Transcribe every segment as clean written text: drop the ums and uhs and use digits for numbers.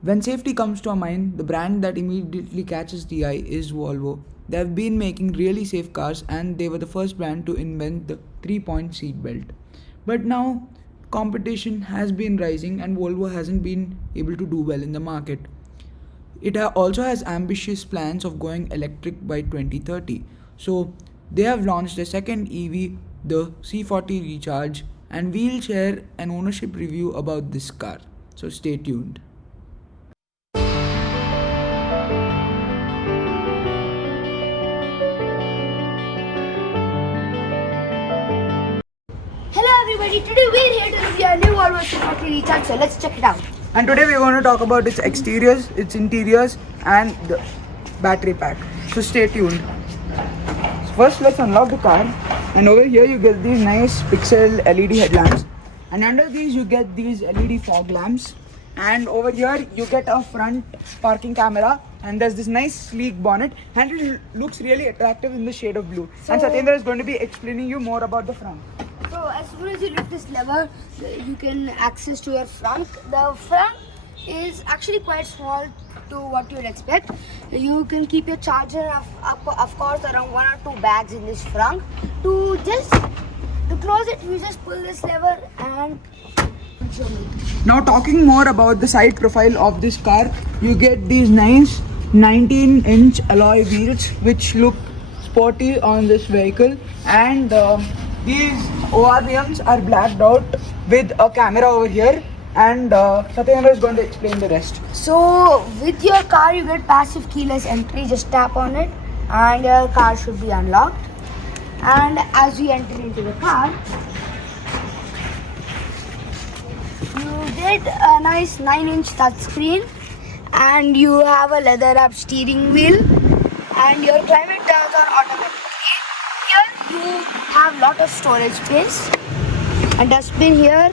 When safety comes to our mind, the brand that immediately catches the eye is Volvo. They have been making really safe cars and they were the first brand to invent the 3-point seat belt. But now competition has been rising and Volvo hasn't been able to do well in the market. Also has ambitious plans of going electric by 2030. So they have launched a second EV, the C40 Recharge, and we'll share an ownership review about this car. So stay tuned. Hello everybody, today we're here to review a new Volvo C40 Recharge, so let's check it out. And today we're going to talk about its exteriors, its interiors, and the battery pack. So stay tuned. First, let's unlock the car. And over here, you get these nice pixel LED headlamps. And under these, you get these LED fog lamps. And over here, you get a front parking camera. And there's this nice sleek bonnet. And it looks really attractive in the shade of blue. And Satyendra is going to be explaining you more about the front. So as soon as you lift this lever, you can access to your front. The front is actually quite small to what you'd expect. You can keep your charger of course around 1 or 2 bags in this front. To close it, you just pull this lever and Now talking more about the side profile of this car, you get these nice 19-inch alloy wheels which look sporty on this vehicle, and these ORVMs are blacked out with a camera over here, and Satyendra is going to explain the rest. So with your car you get passive keyless entry. Just tap on it and your car should be unlocked. And as we enter into the car, you get a nice 9-inch touchscreen and you have a leather wrapped steering wheel and your climate turns on automatically. Here you have lot of storage space, a dustbin here,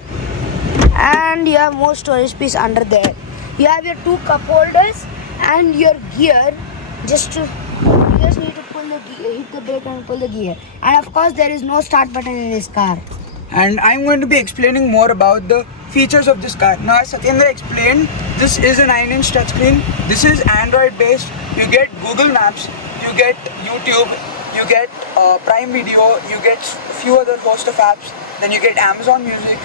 and you have more storage space under there. You have your 2 cup holders and your gear. You just need to hit the brake and pull the gear. And of course there is no start button in this car. And I'm going to be explaining more about the features of this car. Now, as Satyendra explained, this is a 9-inch touchscreen. This is Android based. You get Google Maps, you get YouTube, you get Prime Video, you get few other host of apps, then you get Amazon Music,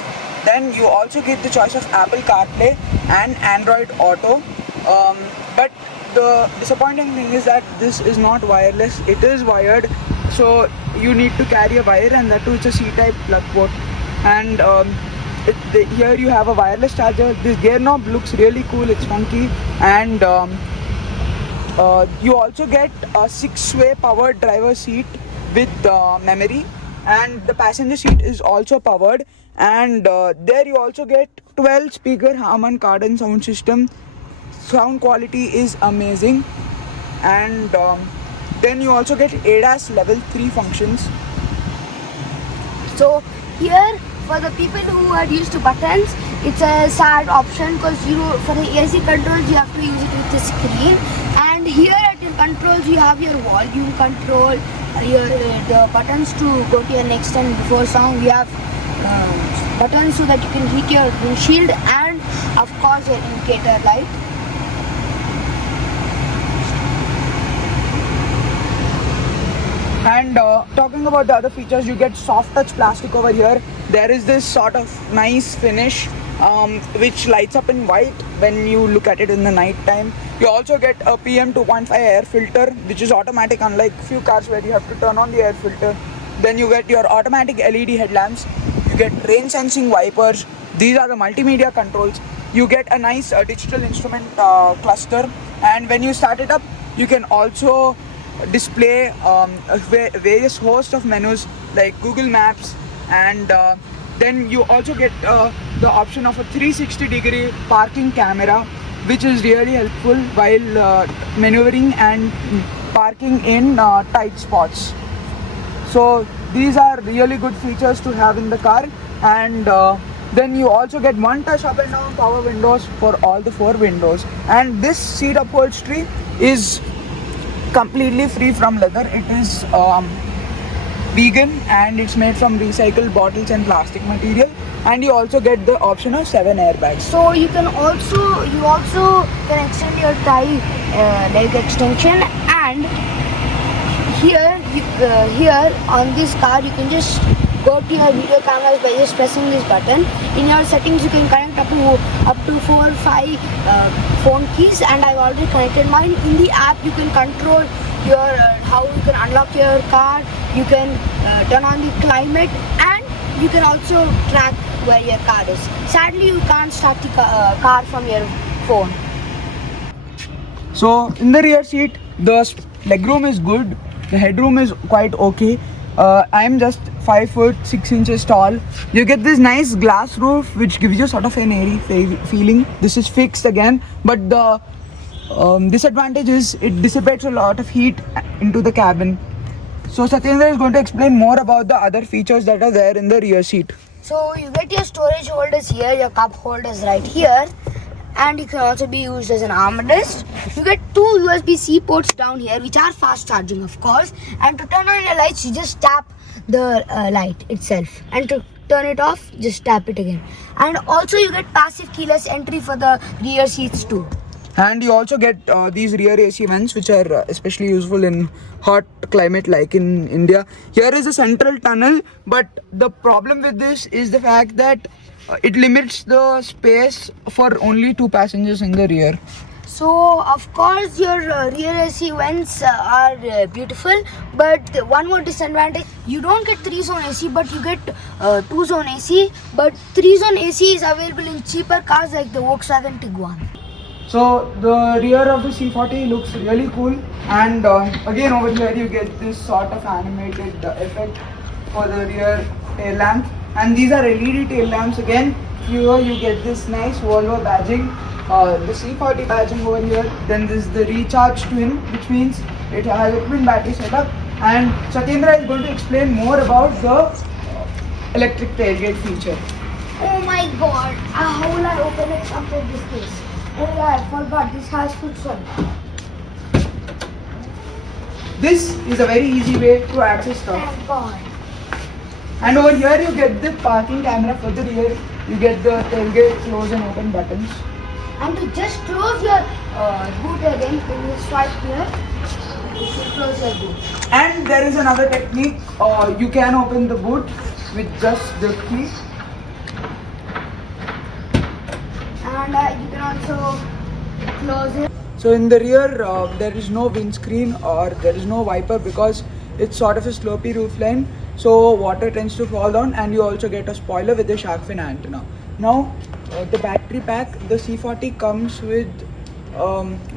then you also get the choice of Apple CarPlay and Android Auto. But the disappointing thing is that this is not wireless, it is wired, so you need to carry a wire, and that too it's a C-type plug port. And here you have a wireless charger. This gear knob looks really cool, it's funky, and you also get a 6-way powered driver seat with memory, and the passenger seat is also powered, and there you also get 12 speaker Harman Kardon sound system. Sound quality is amazing, and then you also get ADAS level 3 functions. So here for the people who are used to buttons, it's a sad option because for the AC controls you have to use it with the screen. And here at your controls you have your volume control, the buttons to go to your next and before song. You have buttons so that you can heat your windshield and of course your indicator light. And talking about the other features, you get soft touch plastic over here. There is this sort of nice finish which lights up in white when you look at it in the night time. You also get a PM 2.5 air filter which is automatic, unlike few cars where you have to turn on the air filter. Then you get your automatic LED headlamps. You get rain sensing wipers. These are the multimedia controls. You get a nice digital instrument cluster, and when you start it up you can also display various host of menus like Google Maps, and then you also get the option of a 360-degree parking camera, which is really helpful while maneuvering and parking in tight spots. So these are really good features to have in the car, and then you also get one touch up and down power windows for all the 4 windows, and this seat upholstery is completely free from leather. It is vegan and it's made from recycled bottles and plastic material. and you also get the option of 7 airbags. So you also can extend your thigh leg extension, and here on this car you can just go to your video cameras by just pressing this button. In your settings you can connect up to 4 or 5 phone keys, and I've already connected mine. In the app you can control your how you can unlock your car, you can turn on the climate, and you can also track where your car is. Sadly you can't start the car from your phone. So in the rear seat, the legroom is good, the headroom is quite okay. I'm just 5'6" tall. You get this nice glass roof which gives you sort of an airy feeling. This is fixed again, but the disadvantage is it dissipates a lot of heat into the cabin. So Satyendra is going to explain more about the other features that are there in the rear seat. So you get your storage holders here, your cup holders right here, and it can also be used as an armrest. You get 2 USB-C ports down here which are fast charging, of course, and to turn on your lights you just tap the light itself, and to turn it off just tap it again. And also you get passive keyless entry for the rear seats too. And you also get these rear AC vents which are especially useful in hot climate like in India. Here is a central tunnel, but the problem with this is the fact that it limits the space for only 2 passengers in the rear. So of course your rear AC vents are beautiful, but one more disadvantage, you don't get 3-zone AC, but you get 2-zone AC. But 3-zone AC is available in cheaper cars like the Volkswagen Tiguan. So the rear of the C40 looks really cool, and again over here you get this sort of animated effect for the rear tail lamp, and these are LED tail lamps. Again here you get this nice Volvo badging, the C40 badging over here. Then this is the recharge twin, which means it has a twin battery setup, and Satyendra is going to explain more about the electric tailgate feature. Oh my god, how will I open it after this case? Oh yeah, I forgot, this has friction. This is a very easy way to access stuff. Thank god. And over here you get the parking camera for the rear. You get the tailgate close and open buttons. And to just close your boot again, when you swipe here, you should close your boot. And there is another technique. You can open the boot with just the key. And you can also close it. So in the rear, there is no windscreen or there is no wiper because it's sort of a slopey roofline. So water tends to fall down, and you also get a spoiler with the shark fin antenna. Now the battery pack, the C40 comes with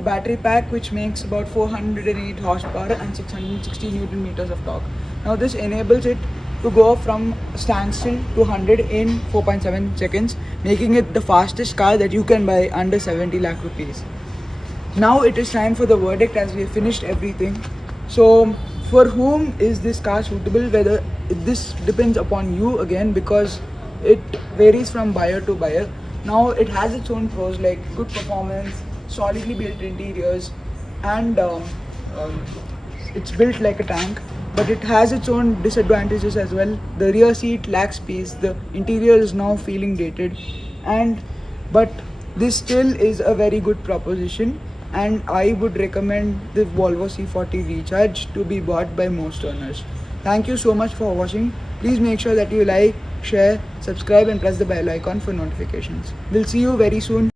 battery pack which makes about 408 horsepower and 660 Newton meters of torque. Now this enables it to go from standstill to 100 in 4.7 seconds, making it the fastest car that you can buy under 70 lakh rupees. Now it is time for the verdict, as we have finished everything. So for whom is this car suitable? Whether this depends upon you again, because it varies from buyer to buyer. Now it has its own pros like good performance, solidly built interiors, and it's built like a tank. But it has its own disadvantages as well. The rear seat lacks space, the interior is now feeling dated, but this still is a very good proposition, and I would recommend the Volvo C40 Recharge to be bought by most owners. Thank you so much for watching. Please make sure that you like, share, subscribe and press the bell icon for notifications. We'll see you very soon.